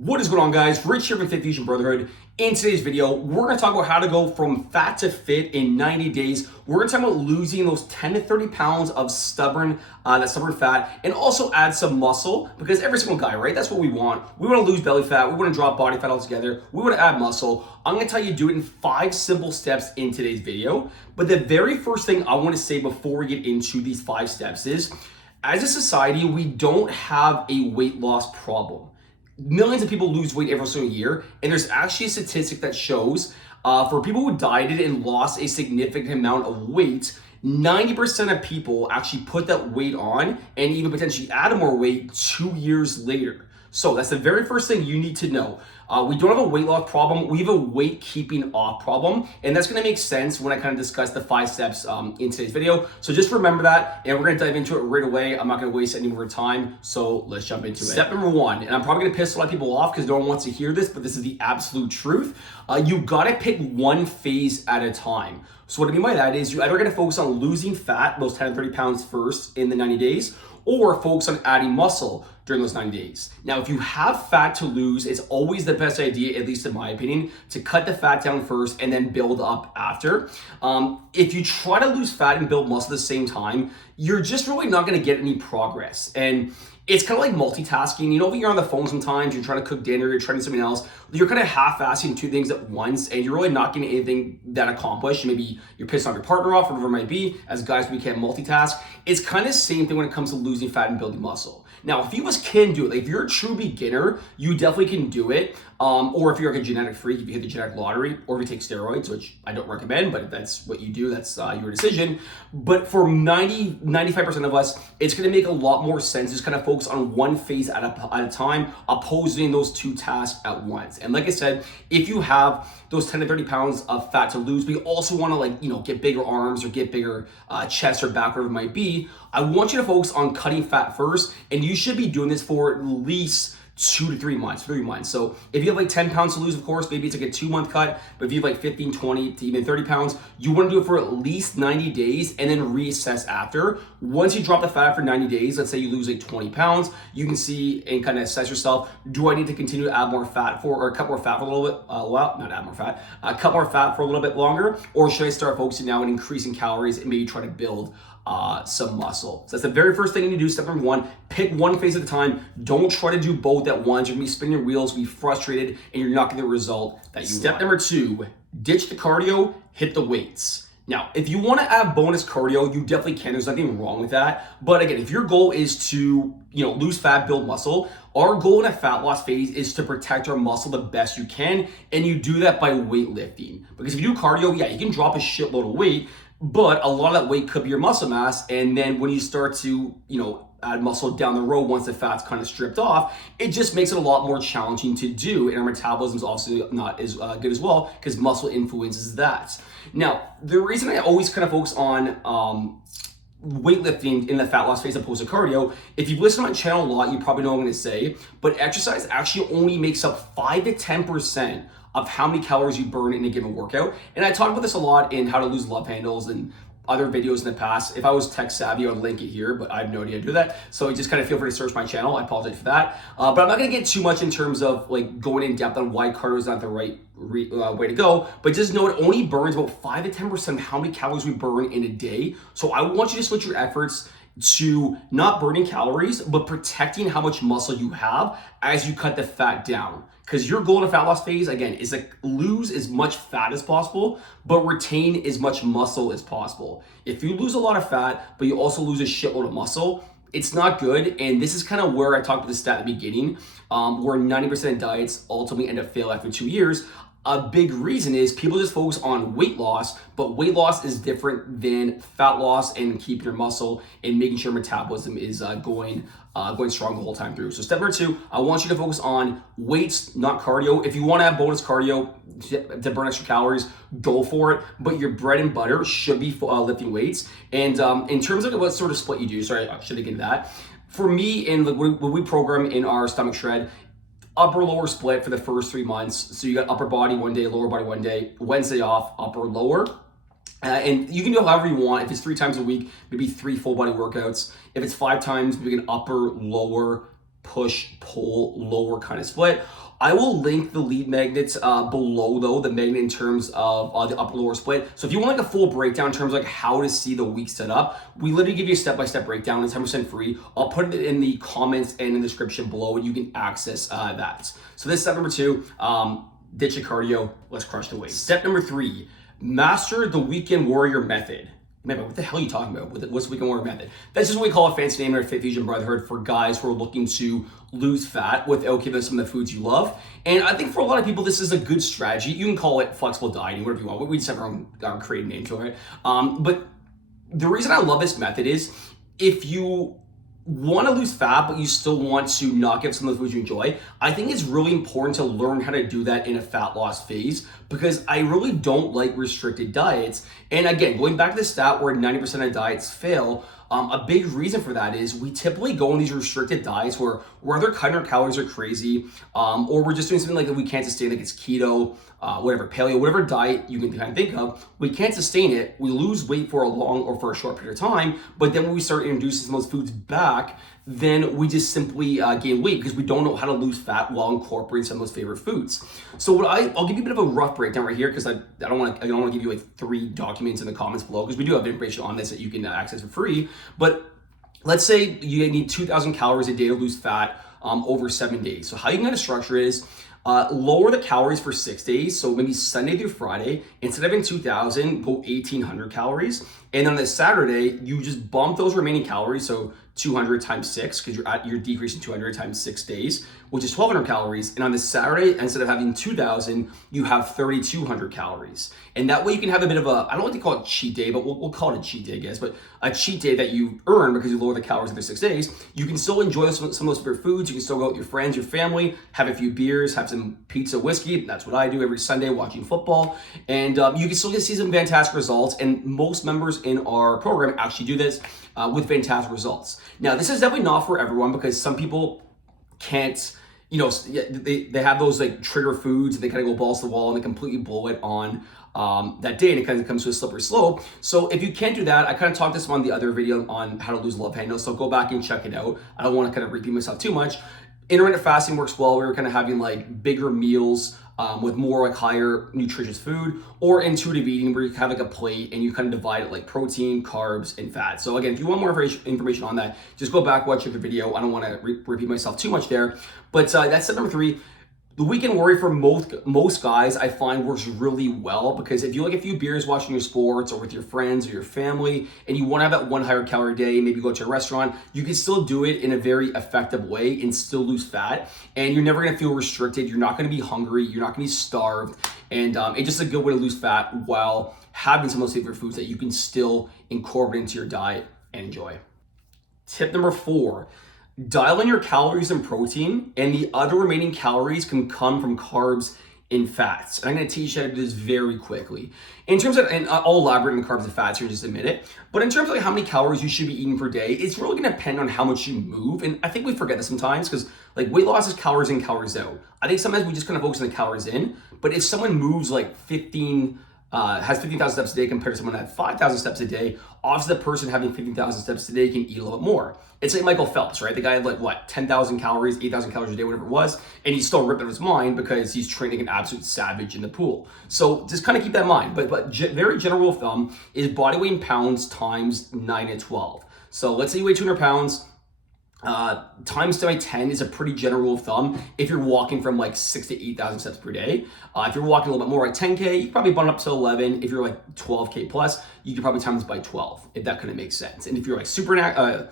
What is going on, guys? Rich here from Fit Fusion Brotherhood. In today's video, we're going to talk about how to go from fat to fit in 90 days. We're going to talk about losing those 10 to 30 pounds of stubborn fat, and also add some muscle, because every single guy, right? That's what we want. We want to lose belly fat. We want to drop body fat altogether. We want to add muscle. I'm going to tell you to do it in 5 simple steps in today's video. But the very first thing I want to say before we get into these 5 steps is, as a society, we don't have a weight loss problem. Millions of people lose weight every single year, and there's actually a statistic that shows for people who dieted and lost a significant amount of weight, 90% of people actually put that weight on and even potentially add more weight 2 years later. So that's the very first thing you need to know. We don't have a weight loss problem, we have a weight keeping off problem, and that's gonna make sense when I kind of discuss the 5 steps in today's video. So just remember that, and we're gonna dive into it right away. I'm not gonna waste any more time, so let's jump into it. Step number 1, and I'm probably gonna piss a lot of people off because no one wants to hear this, but this is the absolute truth. You gotta pick one phase at a time. So what I mean by that is, you either gotta focus on losing fat, those 10 to 30 pounds first in the 90 days, or focus on adding muscle during those 90 days. Now, if you have fat to lose, it's always the best idea, at least in my opinion, to cut the fat down first and then build up after. If you try to lose fat and build muscle at the same time, you're just really not gonna get any progress. And it's kind of like multitasking. You know, when you're on the phone sometimes, you're trying to cook dinner, you're trying something else, you're kind of half-assing 2 things at once, and you're really not getting anything that accomplished. Maybe you're pissing off your partner off, whatever it might be. As guys, we can't multitask. It's kind of the same thing when it comes to losing fat and building muscle. Now, a few of us can do it. Like, if you're a true beginner, you definitely can do it. Or if you're like a genetic freak, if you hit the genetic lottery, or if you take steroids, which I don't recommend, but if that's what you do, that's your decision. But for 95% of us, it's gonna make a lot more sense to just kind of focus on one phase at a time, opposing those 2 tasks at once. And like I said, if you have those 10 to 30 pounds of fat to lose, but you also wanna get bigger arms or get bigger chest or back, whatever it might be, I want you to focus on cutting fat first, and you should be doing this for at least 2 to 3 months, 3 months. So if you have like 10 pounds to lose, of course, maybe it's like a 2-month cut, but if you have like 15, 20 to even 30 pounds, you wanna do it for at least 90 days and then reassess after. Once you drop the fat for 90 days, let's say you lose like 20 pounds, you can see and kind of assess yourself, do I need to continue to add more fat or cut more fat for a little bit, not add more fat, cut more fat for a little bit longer, or should I start focusing now on increasing calories and maybe try to build some muscle? So that's the very first thing you need to do. Step number 1, pick one phase at a time. Don't try to do both at once. You're gonna be spinning your wheels, be frustrated, and you're not getting the result that you want. Step number 2, ditch the cardio, hit the weights. Now, if you want to add bonus cardio, you definitely can. There's nothing wrong with that. But again, if your goal is to, lose fat, build muscle, our goal in a fat loss phase is to protect our muscle the best you can, and you do that by weightlifting. Because if you do cardio, yeah, you can drop a shitload of weight, but a lot of that weight could be your muscle mass. And then when you start to, add muscle down the road, once the fat's kind of stripped off, it just makes it a lot more challenging to do. And our metabolism is also not as good as well, because muscle influences that. Now, the reason I always kind of focus on weightlifting in the fat loss phase opposed to cardio, if you've listened to my channel a lot, you probably know what I'm gonna say, but exercise actually only makes up 5 to 10% of how many calories you burn in a given workout. And I talk about this a lot in how to lose love handles and other videos in the past. If I was tech savvy, I would link it here, but I have no idea how to do that. So just kind of feel free to search my channel. I apologize for that. But I'm not gonna get too much in terms of like going in depth on why cardio is not the right way to go, but just know it only burns about 5 to 10% of how many calories we burn in a day. So I want you to switch your efforts to not burning calories, but protecting how much muscle you have as you cut the fat down. Because your goal in a fat loss phase, again, is to lose as much fat as possible, but retain as much muscle as possible. If you lose a lot of fat, but you also lose a shitload of muscle, it's not good. And this is kind of where I talked about the stat at the beginning, where 90% of diets ultimately end up failing after 2 years. A big reason is people just focus on weight loss, but weight loss is different than fat loss and keeping your muscle and making sure metabolism is going strong the whole time through. So step number 2, I want you to focus on weights, not cardio. If you want to have bonus cardio to burn extra calories, go for it. But your bread and butter should be lifting weights. And in terms of what sort of split you do, sorry, I should get into that. For me, and what we program in our stomach shred, upper lower split for the first 3 months. So you got upper body one day, lower body one day, Wednesday off, upper lower. And you can do however you want. If it's 3 times a week, maybe 3 full body workouts. If it's 5 times, maybe an upper lower push, pull, lower kind of split. I will link the lead magnets below though, the magnet in terms of the upper lower split. So if you want like a full breakdown in terms of like how to see the week set up, we literally give you a step-by-step breakdown. It's 100% free. I'll put it in the comments and in the description below and you can access that. So this is step number 2, ditch your cardio, let's crush the weight. Step number 3, master the weekend warrior method. Man, what the hell are you talking about? What's the weekend warrior method? That's just what we call a fancy name in our Fit Fusion Brotherhood for guys who are looking to lose fat without giving some of the foods you love. And I think for a lot of people, this is a good strategy. You can call it flexible dieting, whatever you want. We just have our creative name to it. But the reason I love this method is if you want to lose fat, but you still want to not get some of the foods you enjoy, I think it's really important to learn how to do that in a fat loss phase, because I really don't like restricted diets. And again, going back to the stat where 90% of diets fail, a big reason for that is we typically go on these restricted diets where they're cutting our calories are crazy, or we're just doing something like that we can't sustain, like it's keto, whatever, paleo, whatever diet you can kind of think of. We can't sustain it. We lose weight for a long or for a short period of time, but then when we start introducing some of those foods back, then we just simply gain weight because we don't know how to lose fat while incorporating some of those favorite foods. So I'll give you a bit of a rough breakdown right here because I don't want to give you like 3 documents in the comments below, because we do have information on this that you can access for free. But let's say you need 2,000 calories a day to lose fat over 7 days. So how you can kind of structure it is lower the calories for 6 days. So maybe Sunday through Friday, instead of in 2,000, go 1,800 calories. And on the Saturday, you just bump those remaining calories. So 200 times 6, because you're decreasing 200 times 6 days, which is 1,200 calories. And on the Saturday, instead of having 2,000, you have 3,200 calories. And that way you can have a bit of a, I don't like to call it cheat day, but we'll call it a cheat day, I guess, but a cheat day that you earn because you lower the calories every 6 days. You can still enjoy some of those favorite foods. You can still go out with your friends, your family, have a few beers, have some pizza, whiskey. That's what I do every Sunday watching football. And you can still get see some fantastic results. And most members in our program actually do this with fantastic results. Now, this is definitely not for everyone because some people can't, they have those like trigger foods and they kind of go balls to the wall and they completely blow it on that day, and it kind of comes to a slippery slope. So if you can't do that, I kind of talked this on the other video on how to lose love handles, so go back and check it out. I don't want to kind of repeat myself too much. Intermittent fasting works well. We were kind of having like bigger meals with more like higher nutritious food, or intuitive eating where you have like a plate and you kind of divide it like protein, carbs, and fat. So again, if you want more information on that, just go back, watch the video. I don't want to repeat myself too much there, but that's step number 3. The weekend warrior for most guys I find works really well, because if you like a few beers watching your sports or with your friends or your family and you want to have that 1 higher calorie day, maybe go to a restaurant, you can still do it in a very effective way and still lose fat, and you're never going to feel restricted. You're not going to be hungry. You're not going to be starved, and it's just a good way to lose fat while having some of those favorite foods that you can still incorporate into your diet and enjoy. Tip number 4. Dial in your calories and protein, and the other remaining calories can come from carbs and fats. And I'm going to teach you how to do this very quickly. In terms of, and I'll elaborate on the carbs and fats here in just a minute, but in terms of like how many calories you should be eating per day, it's really going to depend on how much you move. And I think we forget this sometimes because like weight loss is calories in, calories out. I think sometimes we just kind of focus on the calories in, but if someone moves like has 15,000 steps a day compared to someone that has 5,000 steps a day, obviously the person having 15,000 steps a day can eat a little bit more. It's like Michael Phelps, right? The guy had like what, 10,000 calories, 8,000 calories a day, whatever it was, and he's still ripped out of his mind because he's training an absolute savage in the pool. So just kind of keep that in mind. But very general rule of thumb is body weight in pounds times 9 to 12. So let's say you weigh 200 pounds. Times by 10 is a pretty general rule of thumb if you're walking from like 6,000 to 8,000 steps per day. If you're walking a little bit more, like 10K, you can probably bump it up to 11. If you're like 12K plus, you can probably times by 12, if that kind of makes sense. And if you're like super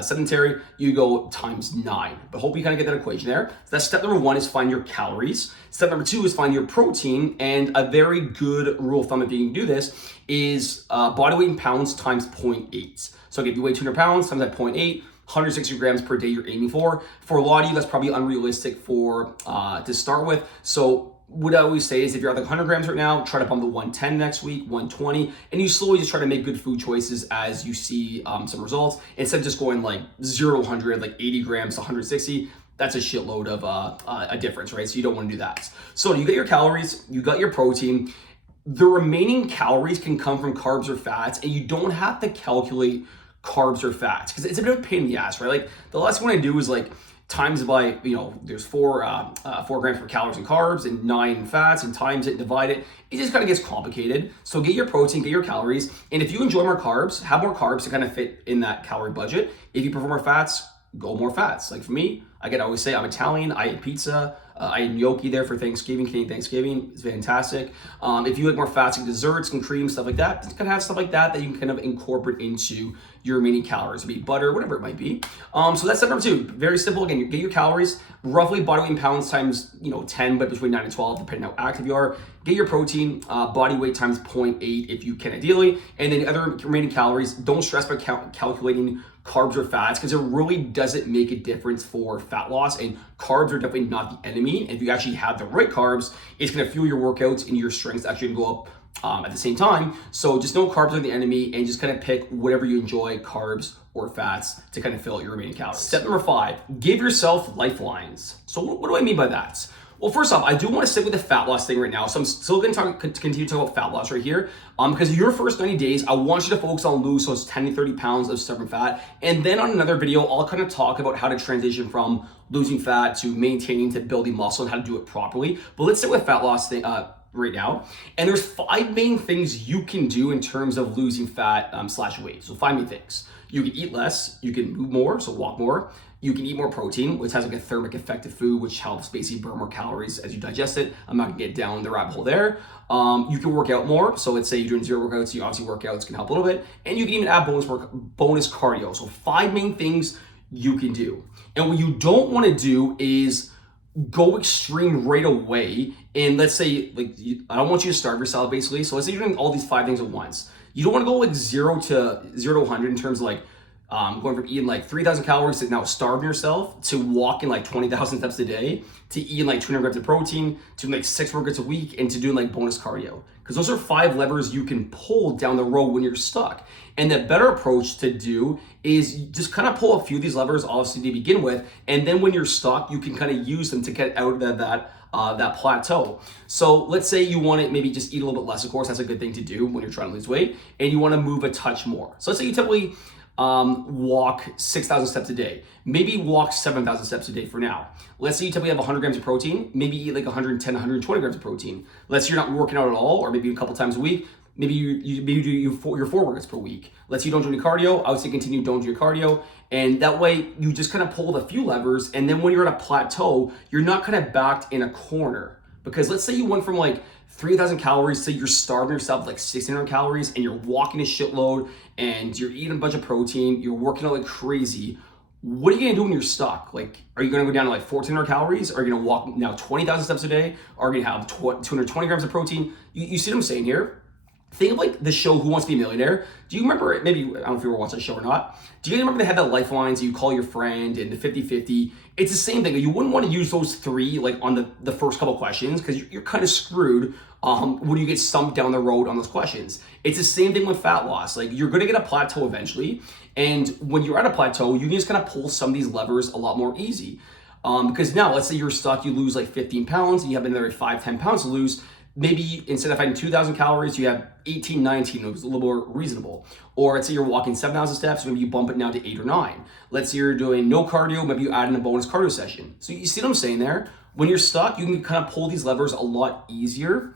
sedentary, you go times 9. But hope you kind of get that equation there. So that's step number 1, is find your calories. Step number 2 is find your protein. And a very good rule of thumb if you can do this is body weight in pounds times 0.8. So if you weigh 200 pounds times that 0.8, 160 grams per day you're aiming for. For a lot of you, that's probably unrealistic for to start with. So what I always say is if you're at like 100 grams right now, try to bump to 110 next week, 120, and you slowly just try to make good food choices as you see some results, instead of just going like 0 to 100, like 80 grams to 160. That's a shitload of a difference, right? So you don't want to do that. So you got your calories, you got your protein. The remaining calories can come from carbs or fats, and you don't have to calculate carbs or fats because it's a bit of a pain in the ass, right? Like the last thing I want to do is like times it by, there's 4 grams per calories in carbs and 9 in fats, and times it, divide it. It just kind of gets complicated. So get your protein, get your calories, and if you enjoy more carbs, have more carbs to kind of fit in that calorie budget. If you prefer more fats, go more fats. Like for me, I always say I'm Italian. I eat pizza. I eat gnocchi there for Thanksgiving, Canadian Thanksgiving. It's fantastic. If you like more fats and desserts and cream, stuff like that, it's gonna have stuff like that you can kind of incorporate into your remaining calories, be it butter, whatever it might be. So that's step number 2. Very simple. Again, get your calories, roughly body weight in pounds times 10, but between 9 and 12, depending how active you are. Get your protein, body weight times 0.8 if you can ideally, and then the other remaining calories. Don't stress about calculating carbs or fats, because it really doesn't make a difference for fat loss, and carbs are definitely not the enemy. And if you actually have the right carbs, it's going to fuel your workouts and your strengths actually going to go up at the same time. So just know carbs are the enemy, and just kind of pick whatever you enjoy, carbs or fats, to kind of fill out your remaining calories. Step number 5, give yourself lifelines. So what do I mean by that? Well, first off, I do want to stick with the fat loss thing right now. So I'm still going to continue to talk about fat loss right here. Because your first 90 days, I want you to focus on lose those 10 to 30 pounds of stubborn fat. And then on another video, I'll kind of talk about how to transition from losing fat to maintaining to building muscle and how to do it properly. But let's stick with fat loss thing right now. And there's 5 main things you can do in terms of losing fat slash weight. So 5 main things. You can eat less, you can move more, so walk more. You can eat more protein, which has like a thermic effect of food, which helps basically burn more calories as you digest it. I'm not gonna get down the rabbit hole there. You can work out more. So let's say you're doing 0 workouts, you obviously workouts can help a little bit. And you can even add bonus cardio. So 5 main things you can do. And what you don't wanna do is go extreme right away. And let's say, I don't want you to starve yourself basically. So let's say you're doing all these 5 things at once. You don't wanna go like 0 to 100 in terms of going from eating 3,000 calories to now starving yourself, to walking 20,000 steps a day, to eating 200 grams of protein, to 6 workouts a week, and to doing bonus cardio. Because those are 5 levers you can pull down the road when you're stuck. And the better approach to do is just kind of pull a few of these levers, obviously, to begin with, and then when you're stuck, you can kind of use them to get out of that plateau. So let's say you want to maybe just eat a little bit less. Of course, that's a good thing to do when you're trying to lose weight, and you want to move a touch more. So let's say you typically walk 6,000 steps a day. Maybe walk 7,000 steps a day for now. Let's say you typically have 100 grams of protein. Maybe eat 110, 120 grams of protein. Let's say you're not working out at all, or maybe a couple times a week. Maybe you do your 4 workouts per week. Let's say you don't do any cardio. I would say continue, don't do your cardio. And that way you just kind of pull a few levers. And then when you're at a plateau, you're not kind of backed in a corner. Because let's say you went from 3,000 calories to you're starving yourself 1,600 calories, and you're walking a shitload, and you're eating a bunch of protein, you're working out like crazy. What are you gonna do when you're stuck? Are you gonna go down to 1,400 calories? Are you gonna walk now 20,000 steps a day? Are you gonna have 220 grams of protein? You see what I'm saying here? Think of the show Who Wants to Be a Millionaire. Do you remember, maybe, I don't know if you ever watched that show or not. Do you remember they had that lifelines, you call your friend, and the 50-50? It's the same thing. You wouldn't want to use those 3 on the first couple questions, because you're kind of screwed when you get stumped down the road on those questions. It's the same thing with fat loss. You're gonna get a plateau eventually, and when you're at a plateau, you can just kind of pull some of these levers a lot more easy. Because now, let's say you're stuck, you lose 15 pounds, and you have another 5-10 pounds to lose. Maybe instead of having 2,000 calories, you have 18, 19, it was a little more reasonable. Or let's say you're walking 7,000 steps, maybe you bump it now to 8 or 9. Let's say you're doing no cardio, maybe you add in a bonus cardio session. So you see what I'm saying there? When you're stuck, you can kind of pull these levers a lot easier,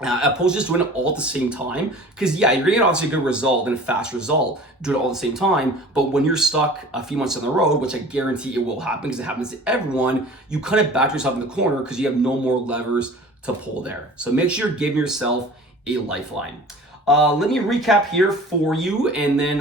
opposed to just doing it all at the same time. Because yeah, you're gonna get obviously a good result and a fast result doing it all at the same time. But when you're stuck a few months down the road, which I guarantee it will happen because it happens to everyone, you kind of back yourself in the corner because you have no more levers to pull there. So make sure you're giving yourself a lifeline. Let me recap here for you, and then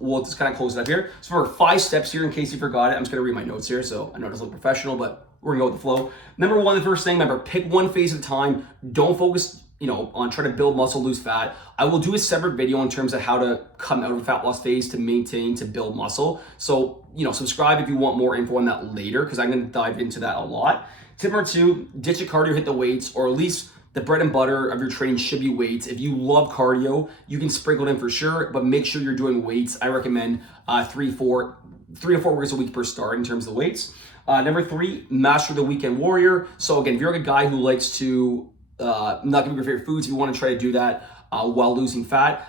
we'll just kind of close it up here. So there are 5 steps here in case you forgot it. I'm just gonna read my notes here, so I know it doesn't look professional, but we're gonna go with the flow. Number 1, the first thing, remember, pick one phase at a time. Don't focus on trying to build muscle, lose fat. I will do a separate video in terms of how to come out of a fat loss phase to maintain, to build muscle. So, subscribe if you want more info on that later, because I'm gonna dive into that a lot. Tip number 2, ditch your cardio, hit the weights, or at least the bread and butter of your training should be weights. If you love cardio, you can sprinkle it in for sure, but make sure you're doing weights. I recommend 3 to 4 workouts a week per start in terms of the weights. Number 3, master the weekend warrior. So again, if you're a guy who likes to not give up your favorite foods, if you want to try to do that while losing fat,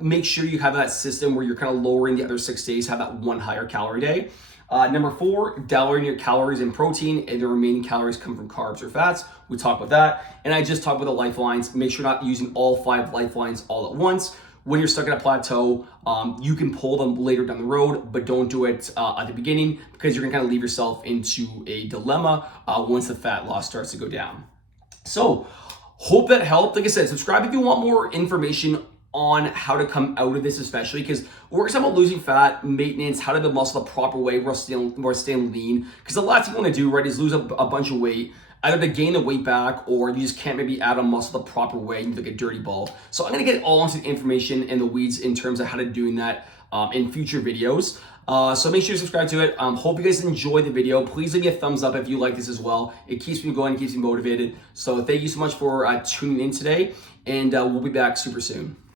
make sure you have that system where you're kind of lowering the other 6 days, have that one higher calorie day. Number 4, dialing your calories and protein, and the remaining calories come from carbs or fats. We talked about that. And I just talked about the lifelines. Make sure you're not using all 5 lifelines all at once. When you're stuck at a plateau, you can pull them later down the road, but don't do it at the beginning, because you're gonna kind of leave yourself into a dilemma once the fat loss starts to go down. So, hope that helped. Like I said, subscribe if you want more information on how to come out of this, especially because we're talking about losing fat, maintenance, how to build muscle the proper way while staying lean. Because the last thing you want to do, right, is lose a bunch of weight, either to gain the weight back, or you just can't maybe add on muscle the proper way. You look like a dirty ball. So I'm gonna get all into the information and the weeds in terms of how to doing that in future videos. So make sure you subscribe to it. Hope you guys enjoyed the video. Please leave me a thumbs up if you like this as well. It keeps me going, keeps me motivated. So thank you so much for tuning in today, and we'll be back super soon.